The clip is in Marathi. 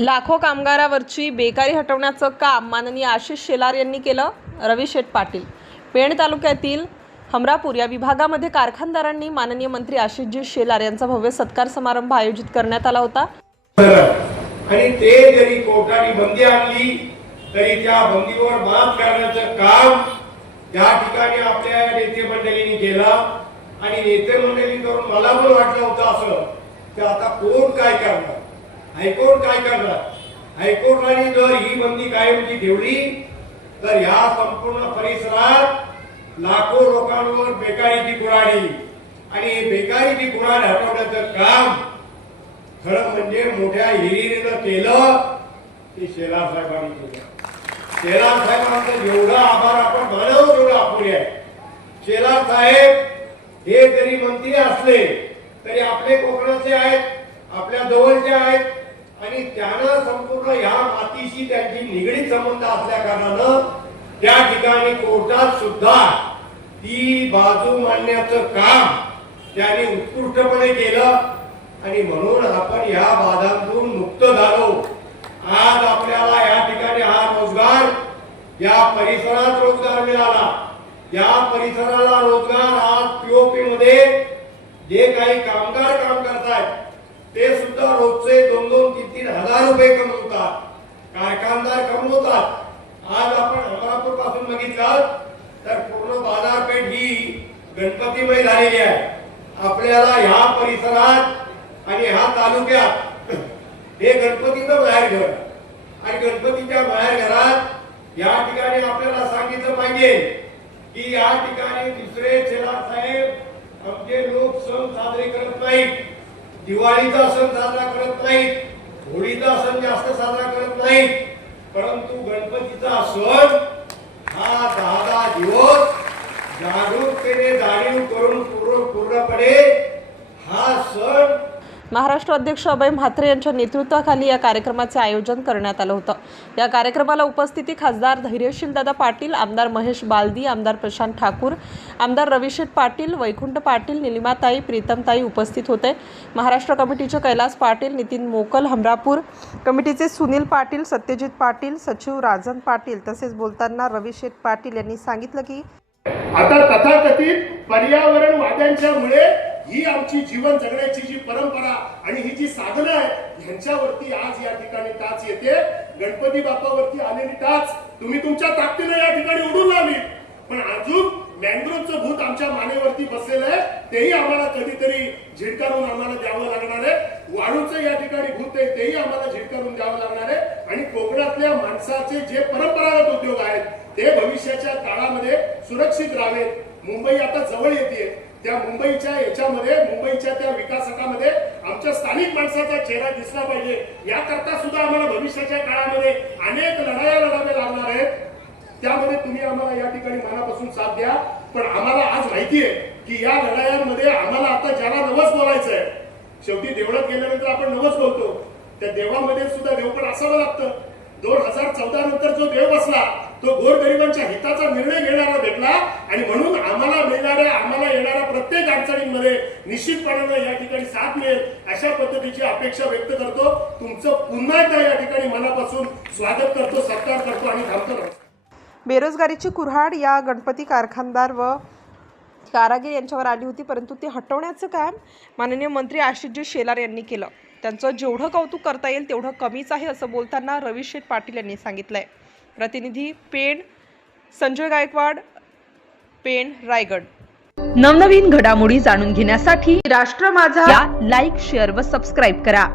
लाखो कामगारावरची बेकारी हटवण्याचं काम माननीय आशिष शेलार यांनी केलं रवी शेठ पाटील. पेण तालुक्यातील हमरापूर या विभागामध्ये कारखानदारांनी माननीय मंत्री आशिषजी शेलार यांचा भव्य सत्कार समारंभ आयोजित करण्यात आला होता. आणि ते जरी कोर्टाने बंदी आणली तरी त्या बंदीवर मात करण्याचं काम या ठिकाणी आपल्या नेते मंडळींनी केलं. आणि नेते मंडळींकडून मला पण वाटलं होतं असं की आता कोर्ट काय करणार? हायकोर्ट काय करणार? हायकोर्टाने जर ही बंदी कायमची ठेवली तर या संपूर्ण परिसरात लाखो लोकांवर बेकारीची कुऱ्हाडी आणि बेकारीची कुऱ्हाड हटवण्याचं काम खरं म्हणजे मोठ्या हिरिरीनं केलं ते शेलार साहेबांनी केलं. शेलार साहेबांचं जेवढा आभार आपण मानव तेवढं अपुरे आहे. शेलार साहेब हे जरी मंत्री असले तरी आपले कोकणाचे आहेत आपल्या जवळचे आहेत आणि त्यांना संपूर्ण ह्या मातीशी त्यांची निगडीत संबंध असल्या कारणानं त्या ठिकाणी कोर्टात सुद्धा ती बाजू मांडण्याचं काम त्यांनी उत्कृष्टपणे केलं. आणि म्हणून आपण या बाधांतून मुक्त झालो. आज आपल्याला या ठिकाणी हा रोजगार या परिसरात रोजगार मिळाला. या परिसराला रोजगार आज पीओपी मध्ये जे काही कामगार काम करतायत ते सुद्धा रोजचे दोन दोन तीन हजार रुपये कमवतात. कारखानदार कमवतात? आज आपण अमरापूरपासून बघितलं तर पूर्ण बाजारपेठ ही गणपतीमय झालेली आहे. आपल्याला ह्या परिसरात आणि ह्या तालुक्यात हे गणपतीचं बाहेर घर आणि गणपतीच्या बाहेर घरात या ठिकाणी आपल्याला सांगितलं पाहिजे की या ठिकाणी दुसरे शेलार साहेब आमचे लोक सण साजरे करत नाहीत. दिवाळीचा सण साजरा करत नाहीत. होळीचा सण जास्त साजरा करत नाही परंतु गणपतीचा सण हा दहा दहा दिवस जागरूकतेने जाणीव करून पूर्ण पूर्णपणे महाराष्ट्र अध्यक्ष अभय म्हात्रे यांच्या नेतृत्वाखाली या कार्यक्रमाचे आयोजन करण्यात आलं होतं. या कार्यक्रमाला उपस्थिती खासदार धैर्यशील दादा पाटील आमदार महेश बालदी आमदार प्रशांत ठाकूर आमदार रविशेठ पाटील वैकुंठ पाटील निलिमाताई प्रीतमताई उपस्थित होते. महाराष्ट्र कमिटीचे कैलास पाटील नितीन मोकल हमरापूर कमिटीचे सुनील पाटील सत्यजित पाटील सचिव राजन पाटील तसेच बोलताना रविशेठ पाटील यांनी सांगितलं की आता तथाकथित पर्यावरणवाद्यांच्यामुळे ही आमची जीवन जगण्याची जी परंपरा आणि ही जी साधनं आहे ह्यांच्यावरती आज या ठिकाणी टाच येते. गणपती बाप्पावरती आलेली टाच तुम्ही तुमच्या ताकदीने या ठिकाणी उडून लावली पण अजून मँग्रोवचं भूत आमच्या मानेवरती बसलेलं आहे. तेही आम्हाला कधीतरी झिडकारून आम्हाला द्यावं लागणार आहे. वाळूचं या ठिकाणी भूत आहे तेही आम्हाला झिडकारून द्यावं लागणार आहे. आणि कोकणातल्या माणसाचे जे परंपरागत उद्योग आहेत ते भविष्याच्या काळामध्ये सुरक्षित राहावेत. मुंबई आता जवळ येते त्या मुंबईच्या याच्यामध्ये मुंबईच्या त्या विकासकामध्ये आमच्या स्थानिक माणसाचा चेहरा दिसला पाहिजे. याकरता सुद्धा आम्हाला भविष्याच्या काळामध्ये अनेक लढाया लढावे लागणार आहेत. त्यामध्ये तुम्ही आम्हाला या ठिकाणी मनापासून साथ द्या. पण आम्हाला आज माहिती आहे की या लढायांमध्ये आम्हाला आता ज्याला नवस बोलायचं आहे शेवटी देवळात गेल्यानंतर आपण नवस बोलतो. त्या देवामध्ये सुद्धा देव पण असावं लागतं. दोन हजार चौदा नंतर जो देव बसला तो गोरगरिबांच्या हिताचा निर्णय घेणारा भेटला. आणि म्हणून आम्हाला मिळणाऱ्या आम्हाला येणाऱ्या प्रत्येक अडचणींमध्ये निश्चितपणानं या ठिकाणी साथ मिळेल अशा पद्धतीची अपेक्षा व्यक्त करतो. तुमचं पुन्हा एकदा या ठिकाणी मनापासून स्वागत करतो सत्कार करतो आणि थांबतो. बेरोजगारीची कुऱ्हाड या गणपती कारखानदार व कारागीर यांच्यावर आली होती परंतु ते हटवण्याचं काम माननीय मंत्री आशिषजी शेलार यांनी केलं. त्यांचं जेवढं कौतुक करता येईल तेवढं कमीच आहे असं बोलताना रविशेठ पाटील यांनी सांगितलंय. प्रतिनिधी पेण संजय गायकवाड पेण रायगड. नवनवीन घडामोडी जाणून घेण्यासाठी राष्ट्र माझा लाईक शेअर व सबस्क्राईब करा.